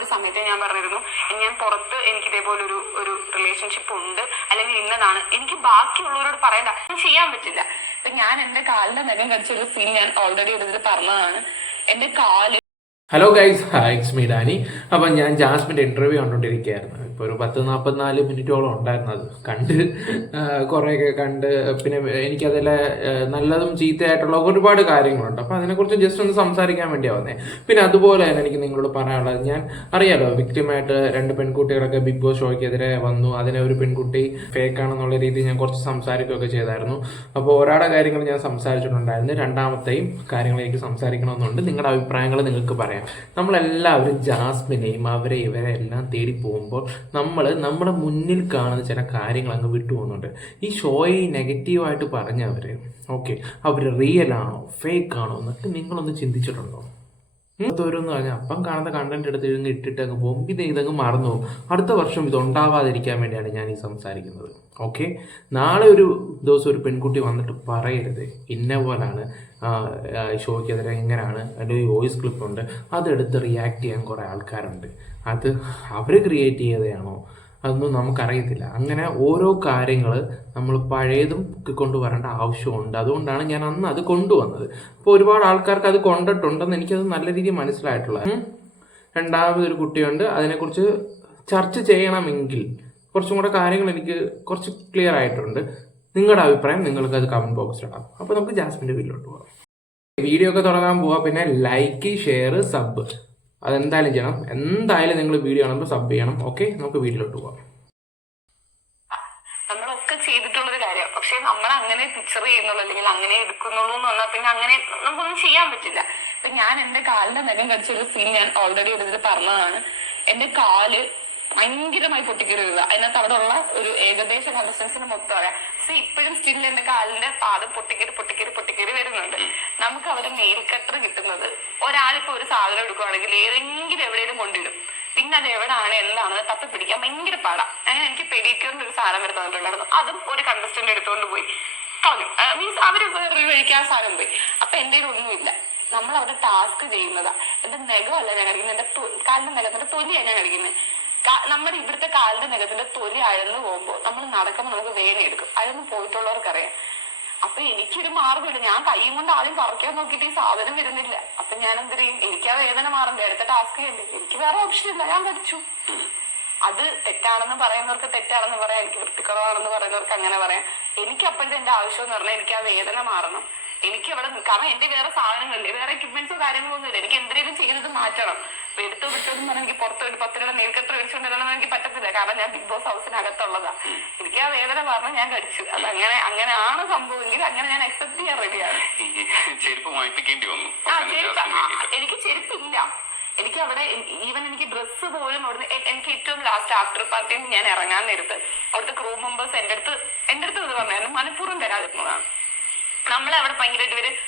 ഒരു സമയത്ത് ഞാൻ പറഞ്ഞിരുന്നു ഞാൻ പുറത്ത് എനിക്ക് ഇതേപോലെ ഒരു ഒരു റിലേഷൻഷിപ്പ് ഉണ്ട് അല്ലെങ്കിൽ ഇന്നതാണ്. എനിക്ക് ബാക്കിയുള്ളവരോട് പറയണ്ട ചെയ്യാൻ പറ്റില്ല. ഞാൻ എന്റെ കാലിന്റെ നഖം കടിച്ച ഒരു സീൻ ഞാൻ ഓൾറെഡി ഒരു ഇതിൽ പറഞ്ഞതാണ്. എന്റെ കാൽ hello guys it's me Danny അപ്പം ഞാൻ ജാസ്മിന്റെ ഇന്റർവ്യൂ കണ്ടുകൊണ്ടിരിക്കുകയായിരുന്നു ഇപ്പോൾ ഒരു പത്ത് നാൽപ്പത്തിനാല് മിനിറ്റോളം ഉണ്ടായിരുന്നു അത് കണ്ട് കുറേയൊക്കെ കണ്ട് പിന്നെ എനിക്കതിലെ നല്ലതും ചീത്തയായിട്ടുള്ള ഒരുപാട് കാര്യങ്ങളുണ്ട്. അപ്പോൾ അതിനെക്കുറിച്ച് ജസ്റ്റ് ഒന്ന് സംസാരിക്കാൻ വേണ്ടിയാണ് വന്നേ. പിന്നെ അതുപോലെ തന്നെ എനിക്ക് നിങ്ങളോട് പറയാനുള്ളത് ഞാൻ അറിയാലോ വിക്ടിമായിട്ട് രണ്ട് പെൺകുട്ടികളൊക്കെ ബിഗ് ബോസ് ഷോയ്ക്കെതിരെ വന്നു. അതിനെ ഒരു പെൺകുട്ടി ഫേക്ക് ആണെന്നുള്ള രീതിയിൽ ഞാൻ കുറച്ച് സംസാരിക്കുകയൊക്കെ ചെയ്തായിരുന്നു. അപ്പോൾ ഒരാളുടെ കാര്യങ്ങൾ ഞാൻ സംസാരിച്ചിട്ടുണ്ടായിരുന്നു. രണ്ടാമത്തെയും കാര്യങ്ങൾ എനിക്ക് സംസാരിക്കണമെന്നുണ്ട്. നിങ്ങളുടെ അഭിപ്രായങ്ങൾ നിങ്ങൾക്ക് പറയാം നമ്മളെല്ലാവരും ജാസ്മിനെയും അവരെ ഇവരെ എല്ലാം തേടി പോകുമ്പോൾ നമ്മൾ നമ്മുടെ മുന്നിൽ കാണുന്ന ചില കാര്യങ്ങൾ അങ്ങ് വിട്ടുപോകുന്നുണ്ട് ഈ ഷോയെ നെഗറ്റീവായിട്ട് പറഞ്ഞവർ ഓക്കെ അവർ റിയൽ ആണോ ഫേക്ക് ആണോ എന്നൊക്കെ നിങ്ങളൊന്ന് ചിന്തിച്ചിട്ടുണ്ടോ? ഓരോന്ന് പറഞ്ഞാൽ അപ്പം കാണുന്ന കണ്ടന്റ് എടുത്ത് ഇങ്ങ് ഇട്ടിട്ട് അങ്ങ് പോകും പിന്നെ ഇതങ്ങ് മറന്നു അടുത്ത വർഷം ഇത് ഉണ്ടാവാതിരിക്കാൻ വേണ്ടിയാണ് ഞാൻ ഈ സംസാരിക്കുന്നത്. ഓക്കെ? നാളെ ഒരു ദിവസം ഒരു പെൺകുട്ടി വന്നിട്ട് പറയരുത്. ഇന്ന പോലാണ്. ഷോയ്ക്കെതിരെ എങ്ങനെയാണ് അതിന്റെ ഒരു വോയിസ് ക്ലിപ്പുണ്ട്. അതെടുത്ത് റിയാക്ട് ചെയ്യാൻ കുറേ ആൾക്കാരുണ്ട്. അത് അവർ ക്രിയേറ്റ് ചെയ്തതാണോ? അതൊന്നും നമുക്കറിയത്തില്ല. അങ്ങനെ ഓരോ കാര്യങ്ങൾ നമ്മൾ പഴയതും കൊണ്ടുവരേണ്ട ആവശ്യമുണ്ട്. അതുകൊണ്ടാണ് ഞാൻ അന്ന് അത് കൊണ്ടുവന്നത്. അപ്പോൾ ഒരുപാട് ആൾക്കാർക്ക് അത് കൊണ്ടിട്ടുണ്ടെന്ന് എനിക്കത് നല്ല രീതിയിൽ മനസ്സിലായിട്ടുള്ളത്. രണ്ടാമതൊരു കുട്ടിയുണ്ട്. അതിനെക്കുറിച്ച് ചർച്ച ചെയ്യണമെങ്കിൽ കുറച്ചും കൂടെ കാര്യങ്ങൾ എനിക്ക് കുറച്ച് ക്ലിയർ ആയിട്ടുണ്ട്. നിങ്ങളുടെ അഭിപ്രായം നിങ്ങൾക്ക് അത് കമന്റ് ബോക്സിൽ ഇടാം. അപ്പോൾ നമുക്ക് ജാസ്മിന്റെ വീട്ടിലോട്ട് പോകാം. വീഡിയോ ഒക്കെ തുടങ്ങാൻ പോവാം പിന്നെ ലൈക്ക് ഷെയർ സബ് അതെന്തായാലും ചെയ്യണം. എന്തായാലും നിങ്ങൾ വീഡിയോ കാണുമ്പോൾ സബ് ചെയ്യണം. ഓക്കെ നമുക്ക് വീട്ടിലോട്ട് പോവാം. നമ്മളൊക്കെ ചെയ്തിട്ടുള്ളൊരു കാര്യം. പക്ഷെ നമ്മൾ അങ്ങനെ പിക്ചർ ചെയ്യുന്നുള്ളൂ അല്ലെങ്കിൽ അങ്ങനെ എടുക്കുന്നുള്ളൂ എന്ന് പറഞ്ഞാൽ പിന്നെ അങ്ങനെ നമുക്കൊന്നും ചെയ്യാൻ പറ്റില്ല. ഇപ്പൊ ഞാൻ എന്റെ കാലിന്റെ നഖം കടിച്ച ഒരു സീൻ ഞാൻ ഓൾറെഡി ഒരു പറഞ്ഞതാണ്. എന്റെ കാൽ ഭയങ്കരമായി പൊട്ടിക്കറി വരിക അതിനകത്ത് അവിടെ ഉള്ള ഒരു ഏകദേശ കണ്ടസ്റ്റൻസിന് മൊത്തം അറിയാം. സോ ഇപ്പോഴും സ്റ്റിൽ എന്റെ കാലിന്റെ പാദം പൊട്ടിക്കറി പൊട്ടിക്കറി പൊട്ടിക്കറി വരുന്നുണ്ട്. നമുക്ക് അവിടെ നെയിൽ കട്ടർ കിട്ടുന്നത് ഒരാളിപ്പോ ഒരു സാധനം എടുക്കുവാണെങ്കിൽ ഏതെങ്കിലും എവിടെയും കൊണ്ടിടും പിന്നെ അത് എവിടാണ് എന്താണെന്ന് തപ്പി പിടിക്കാൻ ഭയങ്കര പാടാ. അങ്ങനെ എനിക്ക് പെഡിക്യൂറിന് ഒരു സാധനം വരുന്നുണ്ടായിരുന്നു അതും ഒരു കണ്ടസ്റ്റന്റ് എടുത്തുകൊണ്ട് പോയി. കളഞ്ഞു. മീൻസ് അവർ വേറൊരു വഴിക്ക് ആ സാധനം പോയി. അപ്പൊ എന്റെ ഒന്നുമില്ല നമ്മൾ അവിടെ ടാസ്ക് ചെയ്യുന്നതാ. എന്റെ നഖമല്ല ഞാൻ കളിക്കുന്നത് എന്റെ കാലിന്റെ നഖത്തിന്റെ തൊലിയാണ് ഞാൻ കളിക്കുന്നത് നമ്മുടെ ഇവിടുത്തെ കാലിന്റെ നഖത്തിന്റെ തൊലി അഴന്നു പോകുമ്പോൾ നമ്മൾ നടക്കുമ്പോൾ നമുക്ക് വേദന എടുക്കും. അഴന്ന് പോയിട്ടുള്ളവർക്കറിയാം. അപ്പൊ എനിക്കൊരു മാർഗമില്ല. ഞാൻ കൈയും കൊണ്ട് ആദ്യം പറിക്കാൻ നോക്കിയിട്ട് ഈ സാധനം വരുന്നില്ല. അപ്പൊ ഞാൻ എന്ത് ചെയ്യും എനിക്ക് ആ വേദന മാറണ്ടേ. അടുത്ത ടാസ്ക് ചെയ്യണ്ടേ? എനിക്ക് വേറെ ഓപ്ഷൻ ഇല്ല. ഞാൻ പഠിച്ചു. അത് തെറ്റാണെന്ന് പറയുന്നവർക്ക് തെറ്റാണെന്ന് പറയാം. എനിക്ക് വൃത്തിക്കുറവാണെന്ന് പറയുന്നവർക്ക് അങ്ങനെ പറയാം. എനിക്ക് അപ്പോഴത്തെ എന്റെ ആവശ്യം എന്ന് പറഞ്ഞാൽ എനിക്ക് ആ വേദന മാറണം. എനിക്ക് അവിടെ കാരണം എന്റെ വേറെ സാധനങ്ങളില്ലേ? വേറെ എക്യുപ്മെന്റ്സോ കാര്യങ്ങളോ ഒന്നും ഇല്ല എനിക്ക് എന്തെങ്കിലും ചെയ്തത് മാറ്റണം. അപ്പൊ എടുത്തു വിട്ടതെന്ന് പറഞ്ഞാൽ എനിക്ക് പുറത്ത് ഒരു പത്ത് രൂപ മേടിച്ചുകൊണ്ട് വരണം എനിക്ക് പറ്റത്തില്ല. കാരണം ഞാൻ ബിഗ് ബോസ് ഹൗസിനകത്തുള്ളതാ എനിക്ക് ആ വേദന പറഞ്ഞ് ഞാൻ കടിച്ചു. അത് അങ്ങനെ അങ്ങനെ ആണ് സംഭവമെങ്കിൽ അങ്ങനെ ഞാൻ അക്സെപ്റ്റ് ചെയ്യാൻ റെഡിയാണ് ഈ ചെരുപ്പ് വാങ്ങിപ്പിക്കേണ്ടി വന്നു. ആ ചെരുപ്പ്. എനിക്ക് ചെരുപ്പില്ല. എനിക്ക് അവിടെ ഈവൻ എനിക്ക് ഡ്രസ്സ് പോലും അവിടുന്ന് എനിക്ക് ഏറ്റവും ലാസ്റ്റ് ആഫ്റ്റർ പാർട്ടിയിൽ ഞാൻ ഇറങ്ങാൻ നേരത്ത്. അവിടുത്തെ ക്രൂ മെമ്പേഴ്സ് എന്റെ അടുത്ത് എന്റെ അടുത്ത് ഇത് പറഞ്ഞായിരുന്നു. മനഃപൂർവം തരാതിരുന്നതാണ്. നമ്മളെ അവിടെ ഭയങ്കരമായിട്ട് ഇവർ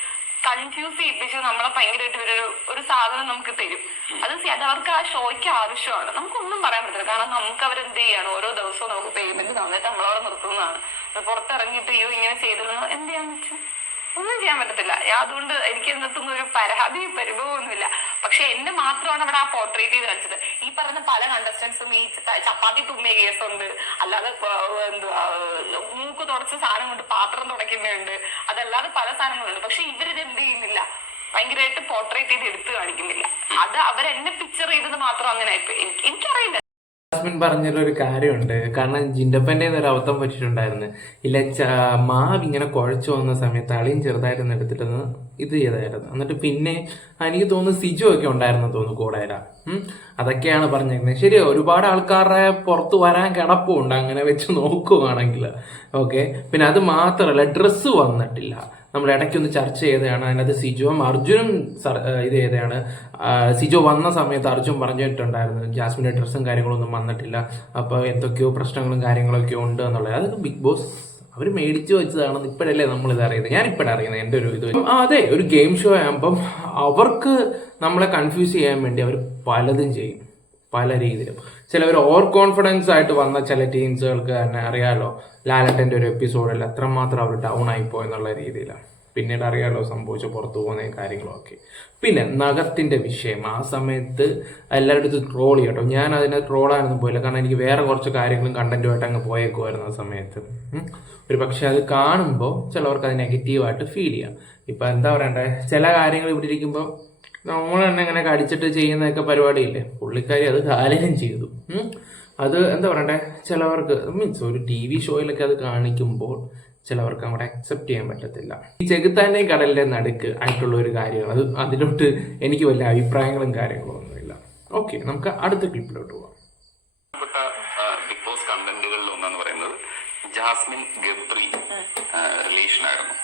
കൺഫ്യൂസ് ചെയ്യിപ്പിച്ച് നമ്മളെ ഭയങ്കരമായിട്ട് ഇവരൊരു ഒരു സാധനം നമുക്ക് തരും. അത് അത് അവർക്ക് ആ ഷോയ്ക്ക് ആവശ്യമാണ്. നമുക്കൊന്നും പറയാൻ പറ്റില്ല കാരണം നമുക്ക് അവർ എന്ത് ചെയ്യാണ്? ഓരോ ദിവസവും നമുക്ക് പേയ്മെന്റ് തന്നിട്ട് നമ്മളവിടെ നിർത്തുന്നതാണ്. പുറത്തിറങ്ങിയിട്ട് അയ്യോ ഇങ്ങനെ ചെയ്തെന്ന് എന്ത് ചെയ്യാൻ പറ്റും? ഒന്നും ചെയ്യാൻ പറ്റത്തില്ല. അതുകൊണ്ട് എനിക്ക് എന്നത്തൊന്നും ഒരു പരാതി പരിഭവമൊന്നുമില്ല. പക്ഷെ എന്നെ മാത്രമാണ് അവിടെ ആ പോർട്രേറ്റ് ചെയ്ത് കാണിച്ചത്. ഈ പറയുന്ന പല കണ്ടസ്റ്റൻസും ഈ ചപ്പാത്തി തുമ്മിയ കേസുണ്ട് അല്ലാതെ എന്തുവാ മൂക്ക് തുടച്ച കൊണ്ട് പാത്രം തുടയ്ക്കുന്നുണ്ട് അതല്ലാതെ പല സാധനങ്ങളുണ്ട്. പക്ഷെ ഇവരിത് എന്ത് ചെയ്യുന്നില്ല. ഭയങ്കരമായിട്ട് പോർട്രേറ്റ് ചെയ്ത് എടുത്തു കാണിക്കുന്നില്ല. അത് അവരെന്നെ പിക്ചർ ചെയ്തത് മാത്രം അങ്ങനെ എനിക്കറിയില്ല. ജാസ്മിൻ പറഞ്ഞൊരു കാര്യമുണ്ട്. കാരണം ജിൻഡപ്പന്റെ ഒരു അബദ്ധം പറ്റിയിട്ടുണ്ടായിരുന്നു. ഇല്ല മാവ് ഇങ്ങനെ കുഴച്ചു വന്ന സമയത്ത് അളിയും ചെറുതായിട്ടൊന്ന് എടുത്തിട്ടൊന്ന് ഇത് ചെയ്തായിരുന്നു. എന്നിട്ട് പിന്നെ എനിക്ക് തോന്നുന്നു സിജു ഒക്കെ ഉണ്ടായിരുന്നു തോന്നുന്നു കൂടായിര അതൊക്കെയാണ് പറഞ്ഞേക്കുന്നത് ശരി ഒരുപാട് ആൾക്കാരുടെ പുറത്ത് വരാൻ കിടപ്പുണ്ട്. അങ്ങനെ വെച്ച് നോക്കുവാണെങ്കിൽ. ഓക്കെ? പിന്നെ അത് മാത്രമല്ല ഡ്രസ്സ് വന്നിട്ടില്ല. നമ്മൾ ഇടയ്ക്കൊന്ന് ചർച്ച ചെയ്തതാണ്. അതിനകത്ത് സിജുവും അർജുനും ഇത് ചെയ്തതാണ്. സിജു വന്ന സമയത്ത് അർജുൻ പറഞ്ഞിട്ടുണ്ടായിരുന്നു ജാസ്മിന്റെ ഡ്രസ്സും കാര്യങ്ങളൊന്നും വന്നിട്ടില്ല. അപ്പോൾ എന്തൊക്കെയോ പ്രശ്നങ്ങളും കാര്യങ്ങളൊക്കെ ഉണ്ട് എന്നുള്ളത്. അതൊക്കെ ബിഗ് ബോസ് അവർ മേടിച്ചു വെച്ചതാണെന്ന് ഇപ്പോഴല്ലേ നമ്മൾ ഇത് അറിയുന്നത്. ഞാൻ ഇപ്പോഴാണ് അറിയുന്നത് എന്റെ ഒരു ഇത്. ആ, അതെ ഒരു ഗെയിം ഷോ ആകുമ്പം അവർക്ക് നമ്മളെ കൺഫ്യൂസ് ചെയ്യാൻ വേണ്ടി അവർ പലതും ചെയ്യും. പല രീതിയിലും. ചിലവർ ഓവർ കോൺഫിഡൻസ് ആയിട്ട് വന്ന ചില ടീംസുകൾക്ക് തന്നെ അറിയാലോ ലാലട്ടന്റെ ഒരു എപ്പിസോഡിൽ എത്രമാത്രം അവർ ഡൗൺ ആയിപ്പോ എന്നുള്ള രീതിയിലാണ്. പിന്നീട് അറിയാലോ സംഭവിച്ച പുറത്തു പോകുന്ന കാര്യങ്ങളൊക്കെ പിന്നെ നഖത്തിന്റെ വിഷയം. ആ സമയത്ത് എല്ലാവരുടെ അടുത്ത് ട്രോൾ ചെയ്യട്ടോ ഞാൻ അതിനെ ട്രോളാനൊന്നും പോയില്ല. കാരണം എനിക്ക് വേറെ കുറച്ച് കാര്യങ്ങളും കണ്ടന്റുമായിട്ട് അങ്ങ് പോയേക്കുമായിരുന്നു ആ സമയത്ത്. ഒരു പക്ഷേ അത് കാണുമ്പോൾ ചിലവർക്ക് അത് നെഗറ്റീവായിട്ട് ഫീൽ ചെയ്യാം. ഇപ്പം എന്താ പറയണ്ടേ? ചില കാര്യങ്ങൾ ഇവിടെ ഇരിക്കുമ്പോൾ നമ്മൾ തന്നെ ഇങ്ങനെ കടിച്ചിട്ട് ചെയ്യുന്നതൊക്കെ പരിപാടിയില്ലേ? പുള്ളിക്കാരി അത് കാലയും ചെയ്തു. അത് എന്താ പറയണ്ടേ? ചിലവർക്ക് മീൻസ് ഒരു ടി വി ഷോയിലൊക്കെ അത് കാണിക്കുമ്പോൾ ചിലവർക്ക് അങ്ങോട്ട് അക്സെപ്റ്റ് ചെയ്യാൻ പറ്റത്തില്ല. ഈ ചെകുത്താന്റെയും കടലിന്റെ നടുക്ക് ആയിട്ടുള്ള ഒരു കാര്യമാണ്. അത് അതിലോട്ട് എനിക്ക് വലിയ അഭിപ്രായങ്ങളും കാര്യങ്ങളും ഒന്നുമില്ല. ഓക്കെ നമുക്ക് അടുത്ത ക്ലിപ്പിലോട്ട് പോവാം. ബിഗ് ബോസ് കണ്ടന്റുകളിൽ പറയുന്നത് ജാസ്മിൻ ഗബ്രി ആയിരുന്നു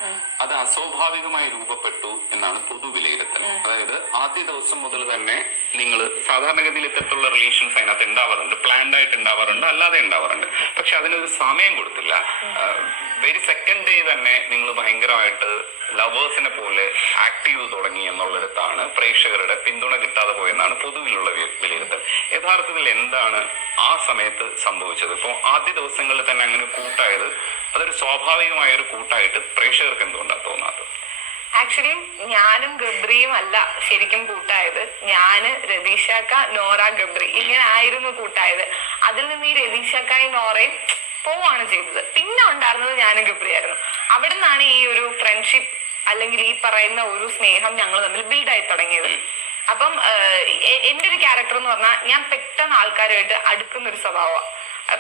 അത് അസ്വാഭാവികമായി രൂപപ്പെട്ടു എന്നാണ് പൊതു വിലയിരുത്തൽ അതായത് ആദ്യ ദിവസം മുതൽ തന്നെ നിങ്ങൾ സാധാരണഗതിയിൽ ഇത്തരത്തിലുള്ള റിലേഷൻസ് അതിനകത്ത് ഉണ്ടാവാറുണ്ട്. പ്ലാൻഡ് ആയിട്ട് ഉണ്ടാവാറുണ്ട്. അല്ലാതെ ഉണ്ടാവാറുണ്ട്. പക്ഷെ അതിനൊരു സമയം കൊടുത്തില്ല. വെരി സെക്കൻഡ് ഡേ തന്നെ നിങ്ങൾ ഭയങ്കരമായിട്ട് ലവേഴ്സിനെ പോലെ ആക്ട് ചെയ്തു തുടങ്ങി എന്നുള്ളിടത്താണ് പ്രേക്ഷകരുടെ പിന്തുണ കിട്ടാതെ പോയെന്നാണ് പൊതുവിലുള്ള വിലയിരുത്തൽ. യഥാർത്ഥത്തിൽ എന്താണ് ആ സമയത്ത് സംഭവിച്ചത്? ഇപ്പോൾ ആദ്യ ദിവസങ്ങളിൽ തന്നെ അങ്ങനെ കൂട്ടായത് അതൊരു സ്വാഭാവികമായ ഒരു കൂട്ടായിട്ട് പ്രേക്ഷകർക്ക് എന്തുകൊണ്ടാണ് തോന്നാത്തത്? ആക്ച്വലി ഞാനും ഗബ്രിയും അല്ല ശരിക്കും കൂട്ടായത്. ഞാൻ രതീഷക്ക നോറ ഗബ്രി ഇങ്ങനെ ആയിരുന്നു കൂട്ടായത്. അതിൽ നിന്ന് ഈ രതീഷക്കായും നോറയും പോവാണ് ചെയ്തത്. പിന്നെ ഉണ്ടായിരുന്നത് ഞാനും ഗബ്രി ആയിരുന്നു അവിടെ നിന്നാണ് ഈ ഒരു ഫ്രണ്ട്ഷിപ്പ് അല്ലെങ്കിൽ ഈ പറയുന്ന ഒരു സ്നേഹം ഞങ്ങൾ തമ്മിൽ ബിൽഡ് ആയി തുടങ്ങിയത്. അപ്പം എന്റെ ഒരു ക്യാരക്ടർ എന്ന് പറഞ്ഞാൽ ഞാൻ പെട്ടെന്ന് ആൾക്കാരുമായിട്ട് അടുക്കുന്ന ഒരു സ്വഭാവമാണ്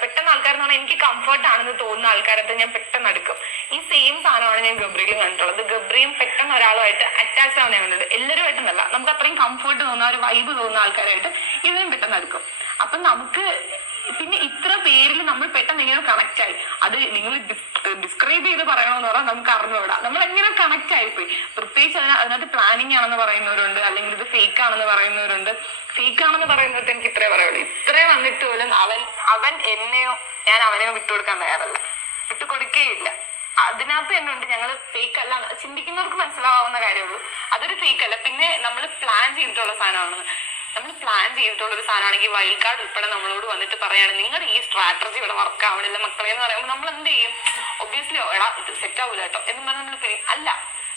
പെട്ടെന്ന് ആൾക്കാർ എന്ന് പറഞ്ഞാൽ എനിക്ക് കംഫർട്ട് ആണെന്ന് തോന്നുന്ന ആൾക്കാരത്തെ ഞാൻ പെട്ടെന്ന് എടുക്കും ഈ സെയിം സാധനമാണ് ഞാൻ ഗബ്രിയിലും കണ്ടിട്ടുള്ളത്. ഗബ്രിയും പെട്ടെന്ന് ഒരാളുമായിട്ട് അറ്റാച്ച് ആവുന്ന കണ്ടത് എല്ലാവരുമായിട്ടൊന്നല്ല. നമുക്ക് അത്രയും കംഫർട്ട് തോന്നുന്ന ഒരു വൈബ് തോന്നുന്ന ആൾക്കാരായിട്ട് ഇവരും പെട്ടെന്ന് അടുക്കും. അപ്പൊ നമുക്ക് പിന്നെ ഇത്ര പേരിൽ നമ്മൾ പെട്ടെന്ന് എങ്ങനെ കണക്ട് ആയി. അത് നിങ്ങൾ ഡിസ്ക്രൈബ് ചെയ്ത് പറയണമെന്ന് പറഞ്ഞാൽ നമുക്ക് അറിഞ്ഞുകൂടാ നമ്മൾ എങ്ങനെ കണക്ട് ആയിപ്പോയി? പ്രത്യേകിച്ച് അതിന് അതിനകത്ത് പ്ലാനിങ് ആണെന്ന് പറയുന്നവരുണ്ട് അല്ലെങ്കിൽ ഇത് ഫേക്ക് ആണെന്ന് പറയുന്നവരുണ്ട്. ഫേക്ക് ആണെന്ന് പറയുന്നത് എനിക്ക് ഇത്രേ പറയുള്ളൂ. ഇത്രേ വന്നിട്ട് പോലും അവൻ അവൻ എന്നെയോ ഞാൻ അവനെയോ വിട്ടുകൊടുക്കാൻ തയ്യാറല്ല. വിട്ടുകൊടുക്കേയില്ല. അതിനകത്ത് തന്നെ ഉണ്ട് ഞങ്ങൾ ഫേക്ക് അല്ല. ചിന്തിക്കുന്നവർക്ക് മനസ്സിലാവുന്ന കാര്യമുള്ളൂ. അതൊരു ഫേക്ക് അല്ല. പിന്നെ നമ്മൾ പ്ലാൻ ചെയ്തിട്ടുള്ള സാധനമാണ്. നമ്മൾ പ്ലാൻ ചെയ്തിട്ടുള്ള ഒരു സാധനമാണെങ്കിൽ വൈൽഡ് കാർഡ് ഉൾപ്പെടെ നമ്മളോട് വന്നിട്ട് പറയാണ് നിങ്ങളുടെ ഈ സ്ട്രാറ്റജി ഇവിടെ വർക്ക് ആവണില്ല മക്കളെ എന്ന് പറയുമ്പോൾ നമ്മൾ എന്ത് ചെയ്യും? ഒബ്വിയസ്ലി എടാ ഇത് സെറ്റ് ആവില്ല കേട്ടോ എന്ന് പറഞ്ഞ് നമ്മൾ പിരി- അല്ല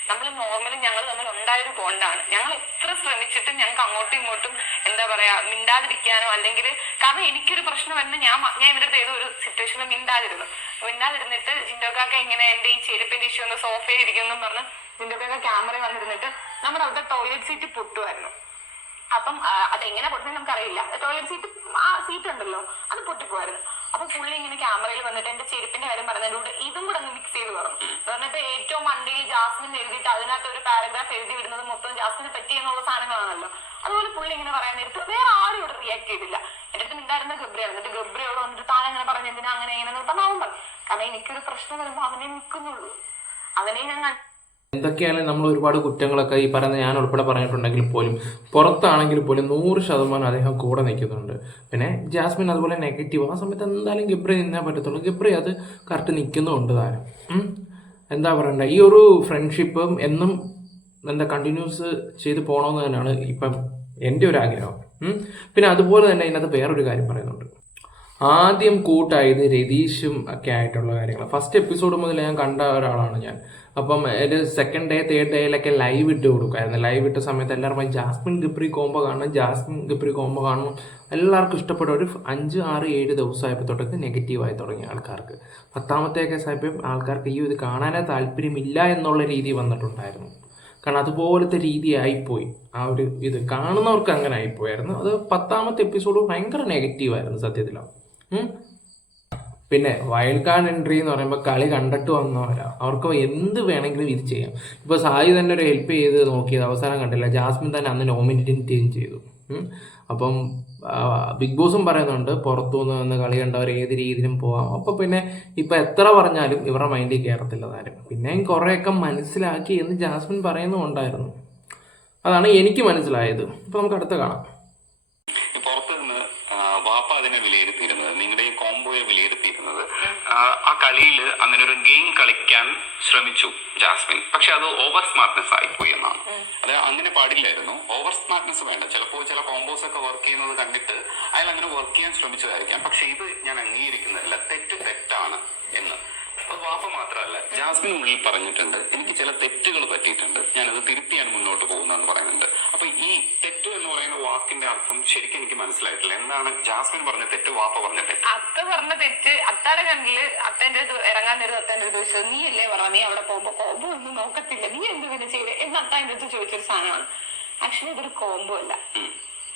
നമ്മൾ നോർമലി ഞങ്ങൾ തമ്മിൽ ഉണ്ടായൊരു ബോണ്ടാണ് ഞങ്ങൾ എത്ര ശ്രമിച്ചിട്ടും ഞങ്ങൾക്ക് അങ്ങോട്ടും ഇങ്ങോട്ടും എന്താ പറയാ മിണ്ടാതിരിക്കാനോ അല്ലെങ്കിൽ കാരണം എനിക്കൊരു പ്രശ്നം വരുന്ന ഞാൻ ഞാൻ ഇവരുടെ ഏതോ ഒരു സിറ്റുവേഷനിൽ മിണ്ടാതിരുന്നു. മിണ്ടാതിരുന്നിട്ട് ജിൻഡോക്കാക്ക ഇങ്ങനെ എന്റെ ഈ ചെരുപ്പിന്റെ ഇഷ്യൂ ഒന്ന് സോഫയിൽ ഇരിക്കുന്നു പറഞ്ഞ് ജിൻഡോക്കാക്ക ക്യാമറ വന്നിരുന്നിട്ട് നമ്മുടെ അവിടുത്തെ ടോയ്ലറ്റ് സീറ്റ് പൊട്ടുമായിരുന്നു അപ്പം അതെങ്ങനെ പൊട്ടുന്നത് നമുക്കറിയില്ല. ടോയ്ലറ്റ് സീറ്റ് ആ സീറ്റ് ഉണ്ടല്ലോ അത് പൊട്ടിപ്പോയിരുന്നു അപ്പൊ പുള്ളി ഇങ്ങനെ ക്യാമറയിൽ വന്നിട്ട് എന്റെ ചെരുപ്പിന്റെ കാര്യം പറഞ്ഞതിന്റെ കൂടെ ഇതും കൂടെ ഒന്ന് മിക്സ് ചെയ്ത് പറഞ്ഞു. പറഞ്ഞിട്ട് ഏറ്റവും മണ്ടിയിൽ ജാസ്മിൻ എഴുതിയിട്ട് അതിനകത്ത് ഒരു പാരഗ്രാഫ് എഴുതി വിടുന്നത് മൊത്തം ജാസ്മിന് പറ്റി എന്നുള്ള സാധനങ്ങളാണല്ലോ. അതുപോലെ പുള്ളി ഇങ്ങനെ പറയാൻ നേരത്ത് വേറെ ആരും ഇവിടെ റിയാക്ട് ചെയ്തില്ല. എന്റെ അടുത്ത് ഉണ്ടായിരുന്ന ഗബ്രിയാണ്. എന്നിട്ട് ഗബ്രിയോട് വന്നിട്ട് താൻ അങ്ങനെ പറഞ്ഞു എന്തിനാ അങ്ങനെ ഇങ്ങനെ നിർത്താൻ പറയും കാരണം എനിക്കൊരു പ്രശ്നം വരുമ്പോൾ അവനെ നിൽക്കുന്നുള്ളൂ. അവനെ ഞാൻ കണ്ടു നമ്മൾ ഒരുപാട് കുറ്റങ്ങളൊക്കെ ഈ പറയുന്ന ഞാൻ ഉൾപ്പെടെ പറഞ്ഞിട്ടുണ്ടെങ്കിൽ പോലും പുറത്താണെങ്കിൽ പോലും നൂറ് ശതമാനം അദ്ദേഹം കൂടെ നിൽക്കുന്നുണ്ട്. പിന്നെ ജാസ്മിൻ അതുപോലെ നെഗറ്റീവ്. ആ സമയത്ത് എന്തായാലും ഗിബ്രി നിന്നേ പറ്റത്തുള്ളൂ. ഗിബ്രി അത് കറക്റ്റ് നിൽക്കുന്നുണ്ട് താരം. എന്താ പറയണ്ട? ഈ ഒരു ഫ്രണ്ട്ഷിപ്പും എന്നും എന്താ കണ്ടിന്യൂസ് ചെയ്ത് പോകണമെന്ന് തന്നെയാണ് ഇപ്പം എന്റെ ഒരു ആഗ്രഹം. പിന്നെ അതുപോലെ തന്നെ ഇതിനകത്ത് വേറൊരു കാര്യം പറയുന്നുണ്ട്. ആദ്യം കൂട്ടായത് രതീഷും ഒക്കെ ആയിട്ടുള്ള കാര്യങ്ങൾ ഫസ്റ്റ് എപ്പിസോഡ് മുതൽ ഞാൻ കണ്ട ഒരാളാണ് ഞാൻ. അപ്പം ഒരു സെക്കൻഡ് ഡേ തേർഡ് ഡേയിലൊക്കെ ലൈവ് ഇട്ട് കൊടുക്കുമായിരുന്നു ലൈവ് ഇട്ട സമയത്ത് എല്ലാവരും ജാസ്മിൻ ഗിപ്രി കോംബോ കാണണം ജാസ്മിൻ ഗിപ്രി കോംബോ കാണണം. എല്ലാവർക്കും ഇഷ്ടപ്പെട്ട ഒരു അഞ്ച് ആറ് ഏഴ് ദിവസമായപ്പോൾ തൊട്ടൊക്കെ നെഗറ്റീവായി തുടങ്ങി ആൾക്കാർക്ക്. പത്താമത്തെ കേസ് ആയപ്പോൾ ആൾക്കാർക്ക് ഈ ഇത് കാണാനേ താല്പര്യമില്ല എന്നുള്ള രീതി വന്നിട്ടുണ്ടായിരുന്നു. കാരണം അതുപോലത്തെ രീതി ആയിപ്പോയി. ആ ഒരു ഇത് കാണുന്നവർക്ക് അങ്ങനെ ആയിപ്പോയായിരുന്നു. അത് പത്താമത്തെ എപ്പിസോഡ് ഭയങ്കര നെഗറ്റീവായിരുന്നു സത്യത്തിലാണ്. പിന്നെ വൈൽഡ് കാർഡ് എൻട്രി എന്ന് പറയുമ്പോൾ കളി കണ്ടിട്ട് വന്നവരാ. അവർക്ക് എന്ത് വേണമെങ്കിലും ഇത് ചെയ്യാം. ഇപ്പോൾ സായി തന്നെ ഒരു ഹെൽപ്പ് ചെയ്ത് നോക്കിയത് അവസാനം കണ്ടില്ല. ജാസ്മിൻ തന്നെ അന്ന് നോമിനേറ്റും ചെയ്തു. അപ്പം ബിഗ് ബോസും പറയുന്നുണ്ട് പുറത്തുനിന്ന് വന്ന് കളി കണ്ടവർ ഏത് രീതിയിലും പോവാം. അപ്പോൾ പിന്നെ ഇപ്പം എത്ര പറഞ്ഞാലും ഇവരുടെ മൈൻഡിൽ കയറത്തില്ല താരം പിന്നെയും കുറേയൊക്കെ മനസ്സിലാക്കി എന്ന് ജാസ്മിൻ പറയുന്നുണ്ടായിരുന്നു അതാണ് എനിക്ക് മനസ്സിലായത്. ഇപ്പം നമുക്ക് അടുത്ത കാണാം ഈ പുറത്ത് നിന്ന് ആ, വാപ്പ അതിനെ വിലയിരുത്തിയിരുന്നത് നിങ്ങളുടെ ഈ കോംബോയെ വിലയിരുത്തിയിരുന്നത് ആ, ആ കളിയിൽ അങ്ങനെ ഒരു ഗെയിം കളിക്കാൻ ശ്രമിച്ചു ജാസ്മിൻ. പക്ഷെ അത് ഓവർ സ്മാർട്ട്നെസ് ആയിപ്പോയി എന്നാണ്. അത് അങ്ങനെ പാടില്ലായിരുന്നു. ഓവർ സ്മാർട്ട്നെസ് വേണ്ട. ചിലപ്പോൾ ചില കോമ്പോസ് ഒക്കെ വർക്ക് ചെയ്യുന്നത് കണ്ടിട്ട് അയാൾ അങ്ങനെ വർക്ക് ചെയ്യാൻ ശ്രമിച്ചതായിരിക്കാം. പക്ഷെ ഇത് ഞാൻ അംഗീകരിക്കുന്നില്ല. തെറ്റ് തെറ്റാണ് എന്ന്. വാപ്പ മാത്രമല്ല ജാസ്മിൻ ഉള്ളിൽ പറഞ്ഞിട്ടുണ്ട് എനിക്ക് ചില തെറ്റുകൾ പറ്റിയിട്ടുണ്ട്. ഞാനത് തിരുത്തിയാണ് മുന്നോട്ട് പോകുന്നതെന്ന് പറയുന്നുണ്ട്. അപ്പൊ ഈ തെറ്റ് എന്ന് പറയുന്ന വാക്കിന്റെ അർത്ഥം ശരിക്കും എനിക്ക് മനസ്സിലായിട്ടില്ല. എന്താണ്? ജാസ്മിൻ പറഞ്ഞ തെറ്റ് വാപ്പ പറഞ്ഞ തെറ്റ്? അത്ത പറഞ്ഞ തെറ്റ് അത്താടെ കണ്ടിൽ അത്തന്റെ ഇറങ്ങാൻ നേരം അത്തന്റെ ചോദിച്ചത് നീ അല്ലേ പറ നീ അവിടെ പോകുമ്പോ കോമ്പോ ഒന്നും നോക്കത്തില്ല നീ എന്ത് പിന്നെ ചെയ്തേ എന്ന് അത്താന്റെ അടുത്ത് ചോദിച്ചൊരു സാധനമാണ്. ആക്ച്വലി ഇതൊരു കോമ്പോ അല്ല.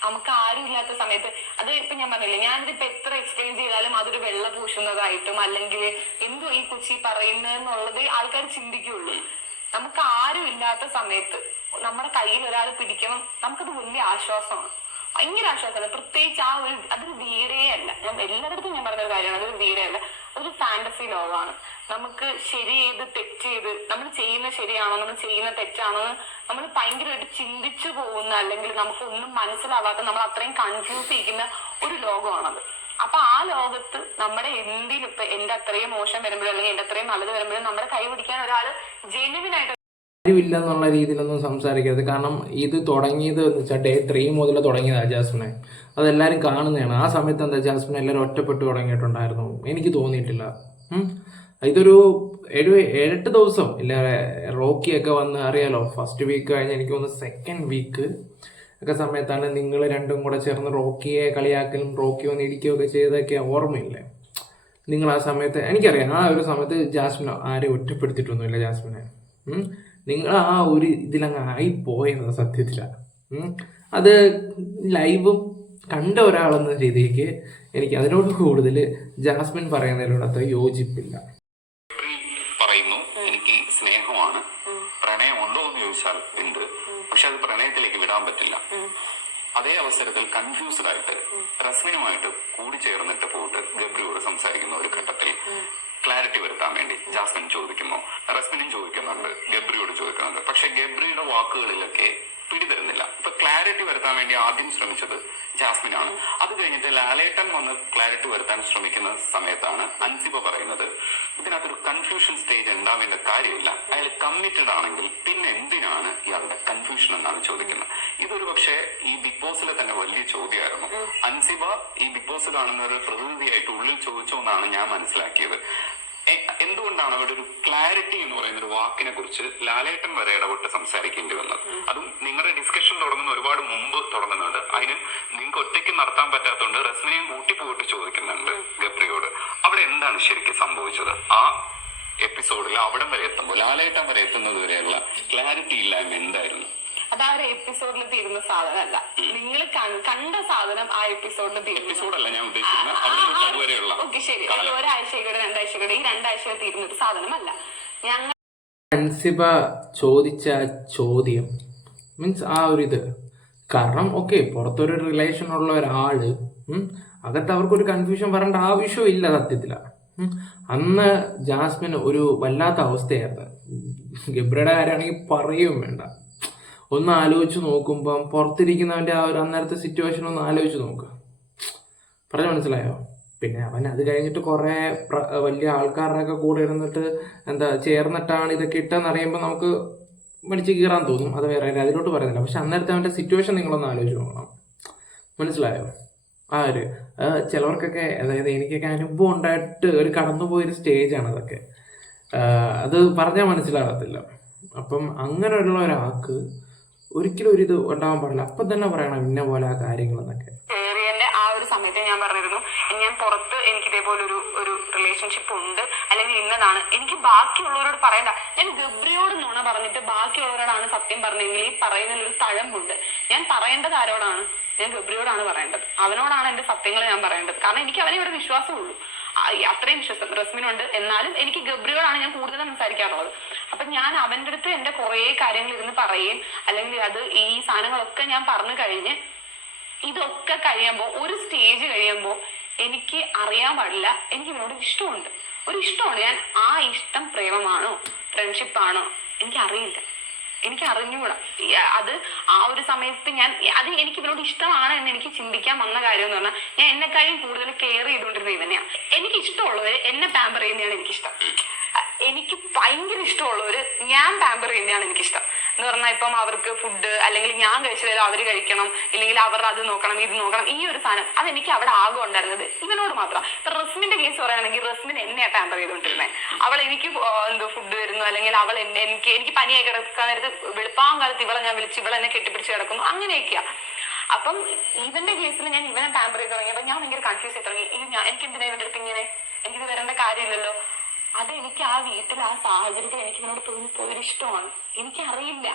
നമുക്ക് ആരും ഇല്ലാത്ത സമയത്ത് അത് ഇപ്പൊ ഞാൻ പറഞ്ഞില്ലേ ഞാനിതിപ്പോ എത്ര എക്സ്പ്ലെയിൻ ചെയ്താലും അതൊരു വെള്ള പൂശുന്നതായിട്ടും അല്ലെങ്കിൽ എന്തോ ഈ കൊച്ചി പറയുന്നതെന്നുള്ളത് ആൾക്കാർ ചിന്തിക്കുള്ളൂ. നമുക്ക് ആരും ഇല്ലാത്ത സമയത്ത് നമ്മുടെ കയ്യിൽ ഒരാൾ പിടിക്കണം. നമുക്കത് വലിയ ആശ്വാസമാണ്. ഭയങ്കര ആശ്വാസമാണ്. പ്രത്യേകിച്ച് ആ ഒരു അതൊരു വീടേ അല്ല. ഞാൻ എല്ലായിടത്തും ഞാൻ പറഞ്ഞൊരു കാര്യമാണ്. അതൊരു വീടേ അല്ല. അതൊരു ഫാന്റസി ലോകമാണ്. നമുക്ക് ശരി ചെയ്ത് തെറ്റ് ചെയ്ത് നമ്മൾ ചെയ്യുന്ന ശരിയാണോ? നമ്മൾ ചെയ്യുന്ന തെറ്റാണോ നമ്മൾ ഭയങ്കരമായിട്ട് ചിന്തിച്ചു പോകുന്ന അല്ലെങ്കിൽ നമുക്ക് ഒന്നും മനസ്സിലാവാത്ത നമ്മൾ അത്രയും കൺഫ്യൂസ് ചെയ്യുന്ന ഒരു ലോകമാണത്. അപ്പൊ ആ ലോകത്ത് നമ്മുടെ എന്തിനും ഇപ്പൊ എന്റെ അത്രയും മോശം വരുമ്പോഴും അല്ലെങ്കിൽ എന്റെ അത്രയും നല്ലത് വരുമ്പോഴും നമ്മുടെ കൈ പിടിക്കാൻ ഒരാൾ ജെന്യുവിൻ ആയിട്ട് ആരുമില്ല എന്നുള്ള രീതിയിലൊന്നും സംസാരിക്കരുത്. കാരണം ഇത് തുടങ്ങിയത് എന്ന് വെച്ചാൽ ഡേ ത്രീ മുതൽ തുടങ്ങിയതാണ് ജാസ്മിനെ. അതെല്ലാവരും കാണുന്നതാണ്. ആ സമയത്ത് എന്താ ജാസ്മിൻ എല്ലാവരും ഒറ്റപ്പെട്ട് തുടങ്ങിയിട്ടുണ്ടായിരുന്നു? എനിക്ക് തോന്നിയിട്ടില്ല. ഇതൊരു ഏഴ് ഏഴെട്ട് ദിവസം ഇല്ല റോക്കിയൊക്കെ വന്ന് അറിയാലോ? ഫസ്റ്റ് വീക്ക് കഴിഞ്ഞ് എനിക്ക് തോന്നുന്നു സെക്കൻഡ് വീക്ക് ഒക്കെ സമയത്താണ് നിങ്ങൾ രണ്ടും കൂടെ ചേർന്ന് റോക്കിയെ കളിയാക്കലും റോക്കി വന്ന് ഇടിക്കുകയൊക്കെ ചെയ്തൊക്കെ ഓർമ്മയില്ലേ? നിങ്ങൾ ആ സമയത്ത് എനിക്കറിയാം ആ ഒരു സമയത്ത് ജാസ്മിൻ ആരെയും ഒറ്റപ്പെടുത്തിയിട്ടൊന്നുമില്ല ജാസ്മിനെ. നിങ്ങൾ ആ ഒരു ഇതിലങ്ങ് ആയി പോയത് സത്യത്തിലാണ് അത് ലൈവും കണ്ട ഒരാളെന്ന രീതിക്ക് എനിക്ക് അതിനോട് കൂടുതൽ ജാസ്മിൻ പറയുന്നതിനോടത്ര യോജിപ്പില്ല ഗബ്രി പറയുന്നു എനിക്ക് സ്നേഹമാണ് പ്രണയം ഉണ്ടോ എന്ന് ചോദിച്ചാൽ ഉണ്ട് പക്ഷെ അത് പ്രണയത്തിലേക്ക് വിടാൻ പറ്റില്ല അതേ അവസരത്തിൽ കൺഫ്യൂസ്ഡ് ആയിട്ട് റസ്മിനുമായിട്ട് കൂടി ചേർന്നിട്ട് പോയിട്ട് ഗബ്രിയോട് സംസാരിക്കുന്ന ഒരു ഘട്ടത്തിൽ ക്ലാരിറ്റി വരുത്താൻ വേണ്ടി ജാസ്മിൻ ചോദിക്കുമോ റസ്മിനും ചോദിക്കുന്നുണ്ട് ഗബ്രിയോട് ചോദിക്കുന്നുണ്ട്. പക്ഷെ ഗബ്രിയുടെ വാക്കുകളിലൊക്കെ പിടിതരുന്നില്ല. ഇപ്പൊ ക്ലാരിറ്റി വരുത്താൻ വേണ്ടി ആദ്യം ശ്രമിച്ചത് ജാസ്മിനാണ്. അത് കഴിഞ്ഞിട്ട് ലാലേട്ടൻ വന്ന് ക്ലാരിറ്റി വരുത്താൻ ശ്രമിക്കുന്ന സമയത്താണ് അൻസിബ പറയുന്നത് ഇതിനകത്തൊരു കൺഫ്യൂഷൻ സ്റ്റേജ് ഉണ്ടാവേണ്ട കാര്യമില്ല. അയാൾ കമ്മിറ്റഡ് ആണെങ്കിൽ പിന്നെ എന്തിനാണ് ഇയാളുടെ കൺഫ്യൂഷൻ എന്നാണ് ചോദിക്കുന്നത്? ഇതൊരു പക്ഷേ ഈ ബിഗ് ബോസിലെ തന്നെ വലിയ ചോദ്യമായിരുന്നു. അൻസിബ ഈ ബിഗ് ബോസ് കാണുന്ന ഒരു പ്രതിനിധിയായിട്ട് ഉള്ളിൽ ചോദിച്ചോ എന്നാണ് ഞാൻ മനസ്സിലാക്കിയത്. എന്തുകൊണ്ടാണ് അവിടെ ഒരു ക്ലാരിറ്റി എന്ന് പറയുന്ന ഒരു വാക്കിനെ കുറിച്ച് ലാലേട്ടൻ വരെ ഇടപെട്ട് സംസാരിക്കേണ്ടി വന്നത്? അതും നിങ്ങളുടെ ഡിസ്കഷൻ തുടങ്ങുന്ന ഒരുപാട് മുമ്പ് തുടങ്ങുന്നുണ്ട് അതിന് നിങ്ങൾക്ക് ഒറ്റയ്ക്ക് നടത്താൻ പറ്റാത്തതുകൊണ്ട് റസ്മിനെയും കൂട്ടി പോയിട്ട് ചോദിക്കുന്നുണ്ട് ഗബ്രിയോട് അവിടെ എന്താണ് ശരിക്കും സംഭവിച്ചത് ആ എപ്പിസോഡിൽ അവിടം വരെ എത്തുമ്പോൾ ലാലേട്ടം വരെ എത്തുന്നത് വരെയുള്ള ക്ലാരിറ്റി ഇല്ലായ്മ എന്തായിരുന്നു? അത് ആ ഒരു എപ്പിസോഡിൽ തീരുന്ന സാധനമല്ല. നിങ്ങൾ കണ്ട സാധനം ആ എപ്പിസോഡിൽ എപ്പിസോഡല്ല ഞാൻ ഉദ്ദേശിക്കുന്നത്. ഓക്കെ ശരി. ഒരു ഒരാഴ്ചയുടെ രണ്ടാഴ്ചയുടെ ഈ രണ്ടാഴ്ച തീരുന്ന ഒരു സാധനമല്ല. ഞങ്ങൾ അൻസിബ ചോദിച്ച ചോദ്യം മീൻസ് ആ ഒരു ഇത്. കാരണം ഓക്കെ പുറത്തൊരു റിലേഷൻ ഉള്ള ഒരാൾ അകത്ത് അവർക്കൊരു കൺഫ്യൂഷൻ വരേണ്ട ആവശ്യവും ഇല്ല സത്യത്തില. ഉം. അന്ന് ജാസ്മിൻ ഒരു വല്ലാത്ത അവസ്ഥയായിരുന്നു. ഗബ്രയുടെ കാര്യമാണെങ്കിൽ പറയുകയും വേണ്ട. ഒന്ന് ആലോചിച്ച് നോക്കുമ്പം പുറത്തിരിക്കുന്നവന്റെ ആ ഒരു അന്നേരത്തെ സിറ്റുവേഷൻ ഒന്ന് ആലോചിച്ച് നോക്കുക പറഞ്ഞു മനസ്സിലായോ? പിന്നെ അവൻ അത് കഴിഞ്ഞിട്ട് കുറെ വലിയ ആൾക്കാരുടെയൊക്കെ കൂടെ ഇരുന്നിട്ട് എന്താ ചേർന്നിട്ടാണ് ഇതൊക്കെ ഇട്ടെന്ന് അറിയുമ്പോൾ നമുക്ക് മടിച്ച് കീറാൻ തോന്നും. അത് വേറെ. അതിലോട്ട് പറയുന്നില്ല. പക്ഷെ അന്നേരത്തെ അവന്റെ സിറ്റുവേഷൻ നിങ്ങളൊന്ന് ആലോചിച്ച് നോക്കണം. മനസ്സിലായോ? ആ ഒരു ചിലവർക്കൊക്കെ അതായത് എനിക്കൊക്കെ അനുഭവം ഉണ്ടായിട്ട് ഒരു കടന്നുപോയൊരു സ്റ്റേജാണ് അതൊക്കെ. അത് പറഞ്ഞാൽ മനസ്സിലാകത്തില്ല. അപ്പം അങ്ങനെയുള്ള ഒരാൾക്ക് ഒരിക്കലും ഒരു ഇത് ഉണ്ടാവാൻ പാടില്ല. അപ്പം തന്നെ പറയണം ഇന്ന പോലെ ആ കാര്യങ്ങളെന്നൊക്കെ. ഒരു സമയത്ത് ഞാൻ പറഞ്ഞിരുന്നു ഞാൻ പുറത്ത് എനിക്ക് ഇതേപോലെ ഒരു ഒരു റിലേഷൻഷിപ്പ് ഉണ്ട് അല്ലെങ്കിൽ ഇന്നതാണ്. എനിക്ക് ബാക്കിയുള്ളവരോട് പറയണ്ട. ഞാൻ ഗബ്രിയോട് നുണ പറഞ്ഞിട്ട് ബാക്കിയുള്ളവരോടാണ് സത്യം പറഞ്ഞെങ്കിൽ ഈ പറയുന്നതിൽ ഒരു തഴമ്പുണ്ട്. ഞാൻ പറയേണ്ടത് ആരോടാണ്? ഞാൻ ഗബ്രിയോടാണ് പറയേണ്ടത്. അവനോടാണ് എന്റെ സത്യങ്ങൾ ഞാൻ പറയേണ്ടത്. കാരണം എനിക്ക് അവനെ ഇവിടെ വിശ്വാസമുള്ളൂ. അത്രയും വിശ്വാസം റസ്മിനുണ്ട്. എന്നാലും എനിക്ക് ഗബ്രിയോടാണ് ഞാൻ കൂടുതൽ സംസാരിക്കാറുള്ളത്. അപ്പൊ ഞാൻ അവന്റെ അടുത്ത് എന്റെ കുറെ കാര്യങ്ങൾ ഇരുന്ന് പറയും അല്ലെങ്കിൽ അത് ഈ സാധനങ്ങളൊക്കെ ഞാൻ പറഞ്ഞു കഴിഞ്ഞ് ഇതൊക്കെ കഴിയുമ്പോൾ ഒരു സ്റ്റേജ് കഴിയുമ്പോൾ എനിക്ക് അറിയാൻ പാടില്ല. എനിക്ക് ഇവനോട് ഇഷ്ടമുണ്ട്. ഒരു ഇഷ്ടമാണ്. ഞാൻ ആ ഇഷ്ടം പ്രേമമാണോ ഫ്രണ്ട്ഷിപ്പാണോ എനിക്ക് അറിയില്ല എനിക്ക് അറിഞ്ഞുകൂടാ അത് ആ ഒരു സമയത്ത് ഞാൻ അത് എനിക്ക് ഇവനോട് ഇഷ്ടമാണ് എന്ന് എനിക്ക് ചിന്തിക്കാൻ വന്ന കാര്യം എന്ന് പറഞ്ഞാൽ ഞാൻ എന്നെക്കാളും കൂടുതൽ കെയർ ചെയ്തുകൊണ്ടിരുന്ന ഇവനെയാണ് എനിക്ക് ഇഷ്ടമുള്ളവർ എന്നെ പാമ്പർ ചെയ്യുന്നതാണ് എനിക്കിഷ്ടം. എനിക്ക് ഭയങ്കര ഇഷ്ടമുള്ളവര് ഞാൻ പാമ്പർ ചെയ്യുന്നതാണ് എനിക്കിഷ്ടം. എന്ന് പറഞ്ഞാൽ ഇപ്പം അവർക്ക് ഫുഡ് അല്ലെങ്കിൽ ഞാൻ കഴിച്ചതിൽ അവർ കഴിക്കണം. ഇല്ലെങ്കിൽ അവർ അത് നോക്കണം ഇത് നോക്കണം. ഈ ഒരു സാധനം അതെനിക്ക് അവിടെ ആകെ ഉണ്ടായിരുന്നത് ഇവനോട് മാത്രം. ഇപ്പൊ റസ്മിന്റെ കേസ് പറയുകയാണെങ്കിൽ റസ്മിൻ എന്നെയാ പാമ്പർ ചെയ്തുകൊണ്ടിരുന്നത് അവൾ എനിക്ക് എന്തോ ഫുഡ് വരുന്നു അല്ലെങ്കിൽ അവൾ എന്നെ എനിക്ക് എനിക്ക് പനിയായി കിടക്കാൻ നേരത്ത് വെളുപ്പാൻ കാലത്ത് ഇവളെ ഞാൻ വിളിച്ച് ഇവളെന്നെ കെട്ടിപ്പിടിച്ച് കിടക്കുന്നു. അങ്ങനെയൊക്കെയാ. അപ്പം ഇവന്റെ കേസിൽ ഞാൻ ഇവനെ പാമ്പർ ചെയ്ത് തുടങ്ങിയപ്പോ ഞാൻ ഭയങ്കര കൺഫ്യൂസ് ചെയ്ത് തുടങ്ങി. ഇത് എനിക്ക് എന്തിനാ ഇവന്റെ അടുത്ത് ഇങ്ങനെ? എനിക്കിത് വരേണ്ട കാര്യമില്ലല്ലോ. അത് എനിക്ക് ആ വീട്ടിൽ ആ സാഹചര്യത്തിൽ എനിക്ക് ഇവനോട് തോന്നിപ്പോയൊരു ഇഷ്ടമാണ്. എനിക്കറിയില്ല.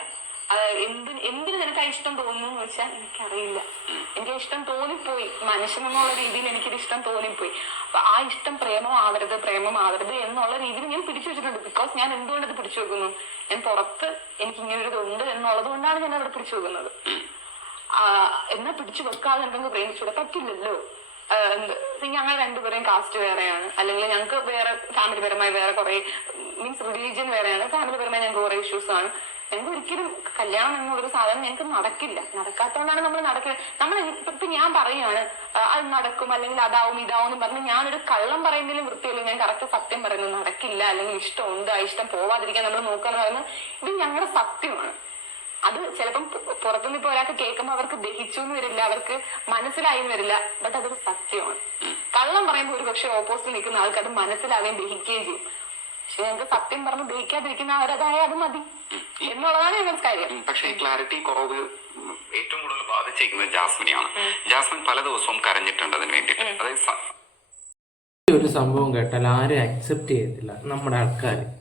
എന്തിന് എന്തിനു നിനക്ക് ഇഷ്ടം തോന്നുന്നു എന്ന് വെച്ചാൽ എനിക്കറിയില്ല. എനിക്ക് ഇഷ്ടം തോന്നിപ്പോയി. മനുഷ്യനെന്നുള്ള രീതിയിൽ എനിക്കൊരു ഇഷ്ടം തോന്നിപ്പോയി. അപ്പൊ ആ ഇഷ്ടം പ്രേമം ആവരുത് പ്രേമം ആവരുത് എന്നുള്ള രീതിയിൽ ഞാൻ പിടിച്ചു വെച്ചിട്ടുണ്ട്. ബിക്കോസ് ഞാൻ എന്തുകൊണ്ട് ഇത് പിടിച്ചു വെക്കുന്നു? ഞാൻ പുറത്ത് എനിക്ക് ഇങ്ങനെ ഒരു ഇതുണ്ട് എന്നുള്ളത് കൊണ്ടാണ് ഞാൻ അവിടെ പിടിച്ചു വെക്കുന്നത്. എന്നാ പിടിച്ചു വെക്കാതെ എന്തെങ്കിലും പ്രേമിച്ചൂടെ? പറ്റില്ലല്ലോ. ഞങ്ങൾ രണ്ടുപേരെയും കാസ്റ്റ് വേറെയാണ്. അല്ലെങ്കിൽ ഞങ്ങൾക്ക് വേറെ ഫാമിലി പരമായി വേറെ കുറെ മീൻസ് റിലീജിയൻ വേറെയാണ്. ഫാമിലി പരമായി ഞങ്ങൾക്ക് കുറെ ഇഷ്യൂസ് ആണ്. ഞങ്ങൾക്ക് ഒരിക്കലും കല്യാണം എന്നുള്ളൊരു സാധനം ഞങ്ങൾക്ക് നടക്കില്ല. നടക്കാത്തതുകൊണ്ടാണ് നമ്മൾ നടക്കുന്നത് നമ്മൾ ഇപ്പൊ ഞാൻ പറയുകയാണ് അത് നടക്കും അല്ലെങ്കിൽ അതാവും ഇതാവും എന്ന് പറഞ്ഞ് ഞാനൊരു കള്ളം പറയുന്നതിലും വൃത്തിയല്ല ഞാൻ കറക്റ്റ് സത്യം പറയുന്നത് നടക്കില്ല അല്ലെങ്കിൽ ഇഷ്ടമുണ്ട് ആ ഇഷ്ടം പോവാതിരിക്കാൻ നമ്മൾ നോക്കാന്ന് പറയുന്നത് ഇത് ഞങ്ങളുടെ സത്യമാണ്. അത് ചിലപ്പം പുറത്തുനിന്ന് ഇപ്പൊ ഒരാൾക്ക് കേൾക്കുമ്പോൾ അവർക്ക് ദഹിച്ചു എന്ന് വരില്ല അവർക്ക് മനസ്സിലായി എന്ന് വരില്ല. ബട്ട് അതൊരു സത്യമാണ്. കള്ളം പറയുമ്പോൾ ഒരു പക്ഷെ ഓപ്പോസിറ്റ് നിൽക്കുന്ന ആൾക്ക് അത് മനസ്സിലാവുകയും ദഹിക്കുകയും ചെയ്യും. പക്ഷെ ഞങ്ങൾക്ക് സത്യം പറഞ്ഞ് ദഹിക്കാതിരിക്കുന്ന അവരതായ അത് മതി. എന്നുള്ളതാണ് ഞങ്ങൾക്ക് കാര്യം. പക്ഷേ ഈ ക്ലാരിറ്റി കുറവ് ഏറ്റവും കൂടുതൽ ബാധിച്ചിരിക്കുന്നത് ജാസ്മിനെയാണ്. ജാസ്മിൻ പല ദിവസവും കരഞ്ഞിട്ടുണ്ട് അതിന് വേണ്ടിയിട്ട് അതായത് ഒരു സംഭവം കേട്ടാൽ ആരും അക്സെപ്റ്റ് ചെയ്യത്തില്ല നമ്മുടെ ആൾക്കാർ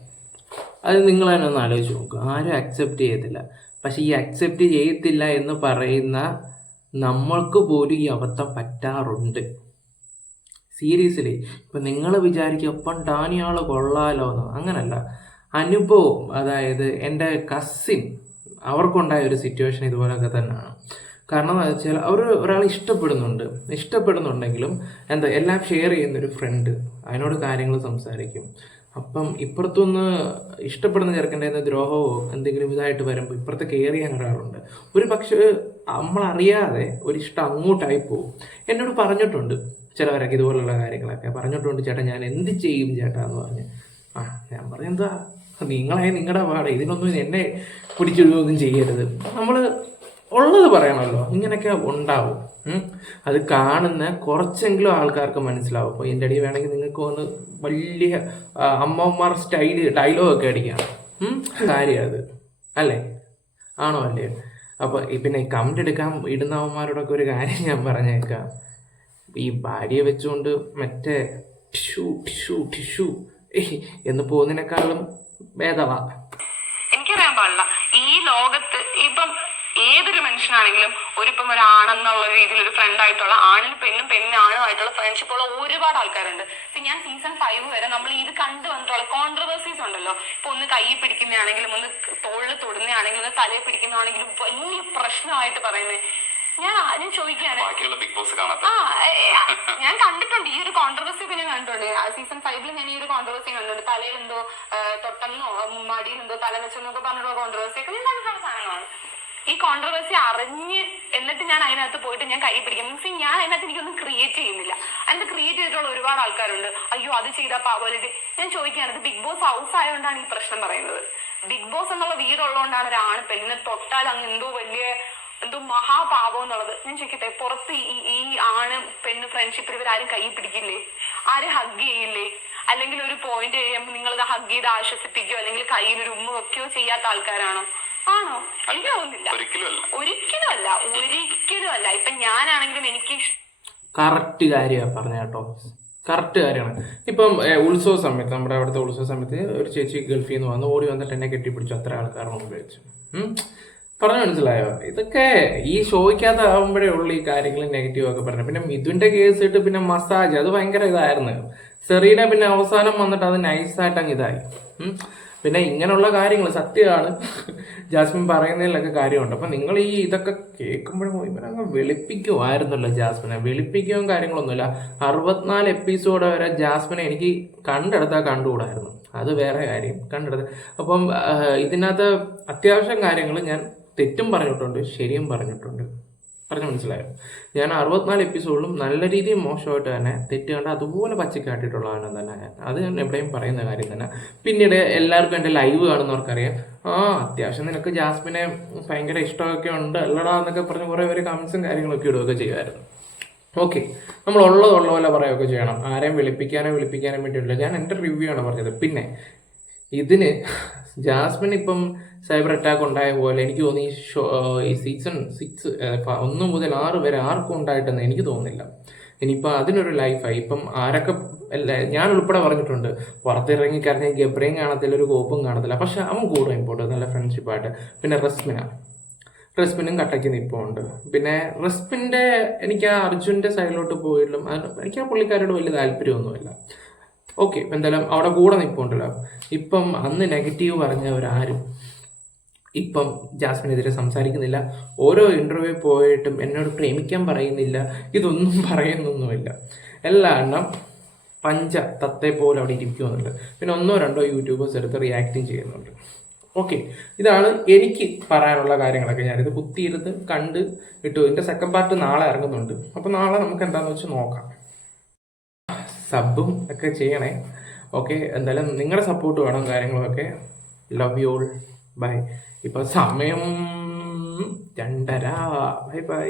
അത് നിങ്ങൾ തന്നെ ഒന്ന് ആലോചിച്ച് നോക്കുക ആരും അക്സെപ്റ്റ് ചെയ്യത്തില്ല. പക്ഷെ ഈ അക്സെപ്റ്റ് ചെയ്യത്തില്ല എന്ന് പറയുന്ന നമ്മൾക്ക് പോലും ഈ അബദ്ധം പറ്റാറുണ്ട്. സീരിയസ്ലി. ഇപ്പം നിങ്ങൾ വിചാരിക്കും ഒപ്പം ഡാനിയാൾ കൊള്ളാലോ എന്ന് അങ്ങനല്ല. അനുഭവം അതായത് എന്റെ കസിൻ അവർക്കുണ്ടായ ഒരു സിറ്റുവേഷൻ ഇതുപോലൊക്കെ തന്നെയാണ്. കാരണം എന്താ വെച്ചാൽ അവർ ഒരാൾ ഇഷ്ടപ്പെടുന്നുണ്ട്. ഇഷ്ടപ്പെടുന്നുണ്ടെങ്കിലും എന്താ എല്ലാം ഷെയർ ചെയ്യുന്നൊരു ഫ്രണ്ട് അതിനോട് കാര്യങ്ങൾ സംസാരിക്കും. അപ്പം ഇപ്പുറത്തുനിന്ന് ഇഷ്ടപ്പെടുന്ന ചെറുക്കന്റെ ദ്രോഹമോ എന്തെങ്കിലും ഇതായിട്ട് വരുമ്പോൾ ഇപ്പുറത്തെ കെയർ ചെയ്യാൻ ഒരാളുണ്ട്. ഒരു പക്ഷേ നമ്മളറിയാതെ ഒരു ഇഷ്ടം അങ്ങോട്ടായി പോകും എന്നോട് പറഞ്ഞിട്ടുണ്ട് ചിലവരൊക്കെ ഇതുപോലുള്ള കാര്യങ്ങളൊക്കെ. പറഞ്ഞിട്ടുണ്ട് ചേട്ടാ ഞാൻ എന്ത് ചെയ്യും ചേട്ടാ? എന്ന് പറഞ്ഞ്. ആ ഞാൻ പറഞ്ഞെന്താ എന്താ? നിങ്ങളെ നിങ്ങളുടെ പാടെ. ഇതിനൊന്നും എന്നെ പിടിച്ചിടുകയൊന്നും ചെയ്യരുത്. നമ്മൾ ഉള്ളത് പറയണമല്ലോ. ഇങ്ങനെയൊക്കെ ഉണ്ടാവും. അത് കാണുന്ന കുറച്ചെങ്കിലും ആൾക്കാർക്ക് മനസ്സിലാവും. അപ്പോൾ എന്റെ അടിയിൽ വേണമെങ്കിൽ നിങ്ങൾക്ക് ഒന്ന് വലിയ അമ്മമാർ അമ്മമാർ സ്റ്റൈൽ ഡയലോഗൊക്കെ അടിക്കാം. കാര്യം അത്. അല്ലേ? ആണോ അല്ലേ? അപ്പോൾ ഈ പിന്നെ കമന്റ് എടുക്കാൻ ഇടുന്നവന്മാരോടൊക്കെ ഒരു കാര്യം ഞാൻ പറഞ്ഞേക്കാം. ഈ ഭാര്യയെ വെച്ചുകൊണ്ട് മറ്റേ ടിഷ്യൂ ടിഷ്യൂ ടിഷ്യൂ എന്ന് പോകുന്നതിനേക്കാളും ഭേദമാ എനിക്കറിയാൻ പാടില്ല. ഈ ലോകത്ത് ഇപ്പം ഏതൊരു മനുഷ്യനാണെങ്കിലും ഒരിപ്പം ഒരാണെന്നുള്ള രീതിയിൽ ഒരു ഫ്രണ്ട് ആയിട്ടുള്ള ആണിന് പെണ്ണും പെണ്ണാണും ആയിട്ടുള്ള ഫ്രണ്ട്ഷിപ്പ് ഉള്ള ഒരുപാട് ആൾക്കാരുണ്ട്. ഞാൻ സീസൺ ഫൈവ് വരെ നമ്മൾ ഇത് കണ്ടു വന്നിട്ടുള്ള കോൺട്രവേഴ്സീസ് ഉണ്ടല്ലോ. ഇപ്പൊ ഒന്ന് കൈ പിടിക്കുന്നതാണെങ്കിലും ഒന്ന് തോളിൽ തൊടുന്നതാണെങ്കിലും ഒന്ന് തലയിൽ പിടിക്കുന്നതാണെങ്കിലും വലിയ പ്രശ്നമായിട്ട് പറയുന്നത് ഞാൻ ആദ്യം ചോദിക്കാണ് ആ ഞാൻ കണ്ടിട്ടുണ്ട്. ഈ ഒരു കോൺട്രവേഴ്സി ഒക്കെ ഞാൻ കണ്ടിട്ടുണ്ട്. സീസൺ ഫൈവിൽ ഞാൻ ഈ ഒരു കോൺട്രവേഴ്സി കണ്ടിട്ടുണ്ട്. തലയിൽ എന്തോ തൊട്ടെന്നോ മടിയിൽ എന്തോ തല വെച്ചെന്നൊക്കെ പറഞ്ഞിട്ടുള്ള കോൺട്രവേഴ്സി ഒക്കെ ഞാൻ കണ്ടിട്ടുള്ള സാധനങ്ങളാണ്. ഈ കോൺട്രവേഴ്സി അറിഞ്ഞ് എന്നിട്ട് ഞാൻ അതിനകത്ത് പോയിട്ട് ഞാൻ കൈ പിടിക്കും. മീൻസ് ഞാൻ അതിനകത്ത് എനിക്കൊന്നും ക്രിയേറ്റ് ചെയ്യുന്നില്ല. അതിനകത്ത് ക്രിയേറ്റ് ചെയ്തിട്ടുള്ള ഒരുപാട് ആൾക്കാരുണ്ട്. അയ്യോ അത് ചെയ്താൽ പാവലിത് ഞാൻ ചോദിക്കുകയാണ് ബിഗ് ബോസ് ഹൗസ് ആയതുകൊണ്ടാണ് ഈ പ്രശ്നം പറയുന്നത്? ബിഗ് ബോസ് എന്നുള്ള വീടുള്ളതുകൊണ്ടാണ് ഒരാണ് പെണ്ണിനെ തൊട്ടാൽ അങ്ങ് എന്തോ വലിയ എന്തോ മഹാപാപം എന്നുള്ളത്. ഞാൻ ചോദിക്കട്ടെ പുറത്ത് ഈ ഈ ആണ് പെണ്ണ് ഫ്രണ്ട്ഷിപ്പിൽ ഇവരാരും കൈ പിടിക്കില്ലേ? ആരും ഹഗ് ചെയ്യില്ലേ? അല്ലെങ്കിൽ ഒരു പോയിന്റ് കഴിയുമ്പോൾ നിങ്ങൾ ഹഗ് ചെയ്ത് ആശ്വസിപ്പിക്കുകയോ അല്ലെങ്കിൽ കയ്യിൽ ഒരു ഉമ്മ വെക്കുകയോ ചെയ്യാത്ത ആൾക്കാരാണോ? ആണോ? എനിക്ക് തോന്നുന്നില്ല ഒരിക്കലും അല്ല. ഒരിക്കലും അല്ല. ഇപ്പൊ ഞാനാണെങ്കിലും എനിക്ക് കറക്റ്റ് കാര്യമാണ് പറഞ്ഞ കേട്ടോ. കറക്റ്റ് കാര്യമാണ്. ഇപ്പം ഉത്സവ സമയത്ത് നമ്മുടെ അവിടുത്തെ ഉത്സവ സമയത്ത് ഒരു ചേച്ചി ഗൾഫിൽ നിന്ന് വന്ന് ഓടി വന്നിട്ട് എന്നെ കെട്ടിപ്പിടിച്ചു. അത്ര ആൾക്കാരുടെ മുമ്പ് വെച്ച്. പറഞ്ഞു മനസ്സിലായോ? ഇതൊക്കെ ഈ ഷോയ്ക്കകത്ത് ആകുമ്പോഴേ ഉള്ളൂ ഈ കാര്യങ്ങൾ നെഗറ്റീവ് ഒക്കെ പറഞ്ഞു പിന്നെ മിഥുന്റെ കേസ് ഇട്ട് പിന്നെ മസാജ് അത് ഭയങ്കര ഇതായിരുന്നു. സെറീന പിന്നെ അവസാനം വന്നിട്ട് അത് നൈസായിട്ട് അങ്ങ് ഇതായി. പിന്നെ ഇങ്ങനെയുള്ള കാര്യങ്ങൾ സത്യമാണ്. ജാസ്മിൻ പറയുന്നതിലൊക്കെ കാര്യമുണ്ട്. അപ്പം നിങ്ങൾ ഈ ഇതൊക്കെ കേൾക്കുമ്പോഴും ഇവരങ്ങ് വെളുപ്പിക്കുമായിരുന്നല്ലോ ജാസ്മിനെ. വെളുപ്പിക്കുകയും കാര്യങ്ങളൊന്നുമില്ല. അറുപത്തിനാല് എപ്പിസോഡ് വരെ ജാസ്മിനെ എനിക്ക് കണ്ടെടുത്താൽ കണ്ടുകൂടായിരുന്നു. അത് വേറെ കാര്യം. കണ്ടെടുത്ത് അപ്പം ഇതിനകത്ത് അത്യാവശ്യം കാര്യങ്ങൾ ഞാൻ തെറ്റും പറഞ്ഞിട്ടുണ്ട് ശരിയും പറഞ്ഞിട്ടുണ്ട്. പറഞ്ഞു മനസ്സിലായോ? ഞാൻ അറുപത്തിനാല് എപ്പിസോഡിലും നല്ല രീതിയിൽ മോശമായിട്ട് തന്നെ തെറ്റ് കണ്ട് അതുപോലെ പച്ചക്കാട്ടിട്ടുള്ളതാണ് തന്നെ അത് ഞാൻ എവിടെയും പറയുന്ന കാര്യം തന്നെ. പിന്നീട് എല്ലാവർക്കും എന്റെ ലൈവ് കാണുന്നവർക്കറിയാം. ആ അത്യാവശ്യം നിനക്ക് ജാസ്മിനെ ഭയങ്കര ഇഷ്ടമൊക്കെ ഉണ്ട്. അല്ലടാ എന്നൊക്കെ പറഞ്ഞ് കുറേ പേര് കമൻസും കാര്യങ്ങളൊക്കെ ഇടുകയൊക്കെ ചെയ്യുമായിരുന്നു. ഓക്കെ നമ്മൾ ഉള്ളതുള്ള പോലെ പറയുകയൊക്കെ ചെയ്യണം. ആരെയും വിളിപ്പിക്കാനോ വിളിപ്പിക്കാനോ വേണ്ടിയിട്ടില്ല. ഞാൻ എന്റെ റിവ്യൂ ആണ് പറഞ്ഞത്. പിന്നെ ഇതിന് ജാസ്മിൻ ഇപ്പം സൈബർ അറ്റാക്ക് ഉണ്ടായ പോലെ എനിക്ക് തോന്നി ഈ സീസൺ സിക്സ് ഒന്ന് മുതൽ ആറ് വരെ ആർക്കും ഉണ്ടായിട്ടെന്ന് എനിക്ക് തോന്നുന്നില്ല. ഇനിയിപ്പോൾ അതിനൊരു ലൈഫായി ഇപ്പം ആരൊക്കെ അല്ല ഞാൻ ഉൾപ്പെടെ പറഞ്ഞിട്ടുണ്ട്. പുറത്തിറങ്ങി കരഞ്ഞ ഗബ്രയും കാണത്തില്ല ഒരു കോപ്പും കാണത്തില്ല. പക്ഷെ അവൻ കൂടെ ഇമ്പോർട്ടന്റ് നല്ല ഫ്രണ്ട്ഷിപ്പായിട്ട് പിന്നെ റസ്മിന. റെസ്പിനും കട്ടയ്ക്ക് നിൽപ്പുണ്ട് പിന്നെ റെസ്പിന്റെ എനിക്ക് ആ അർജുന്റെ സൈഡിലോട്ട് പോയിട്ടും എനിക്ക് ആ പുള്ളിക്കാരോട് വലിയ താല്പര്യമൊന്നുമില്ല. ഓക്കെ എന്തായാലും അവിടെ കൂടെ നിൽപ്പുണ്ടല്ലോ ഇപ്പം അന്ന് നെഗറ്റീവ് പറഞ്ഞവരാരും. ഇപ്പം ജാസ്മിനെതിരെ സംസാരിക്കുന്നില്ല. ഓരോ ഇന്റർവ്യൂ പോയിട്ടും എന്നോട് പ്രേമിക്കാൻ പറയുന്നില്ല. ഇതൊന്നും പറയുന്നൊന്നുമില്ല. എല്ലാ എണ്ണം പഞ്ച തത്തെ പോലെ അവിടെ ഇരിക്കുന്നുണ്ട്. പിന്നെ ഒന്നോ രണ്ടോ യൂട്യൂബേഴ്സ് എടുത്ത് റിയാക്റ്റും ചെയ്യുന്നുണ്ട്. ഓക്കെ ഇതാണ് എനിക്ക് പറയാനുള്ള കാര്യങ്ങളൊക്കെ ഞാനിത് കുത്തിയിരുന്ന് കണ്ട് ഇട്ടു. ഇതിന്റെ സെക്കൻഡ് പാർട്ട് നാളെ ഇറങ്ങുന്നുണ്ട്. അപ്പോൾ നാളെ നമുക്ക് എന്താണെന്ന് വെച്ച് നോക്കാം. സബും ഒക്കെ ചെയ്യണേ. ഓക്കെ എന്തായാലും നിങ്ങളുടെ സപ്പോർട്ട് വേണം കാര്യങ്ങളൊക്കെ. ലവ് യു ഓൾ ബൈ ഇപ്പൊ സമയം രണ്ടര. Bye bye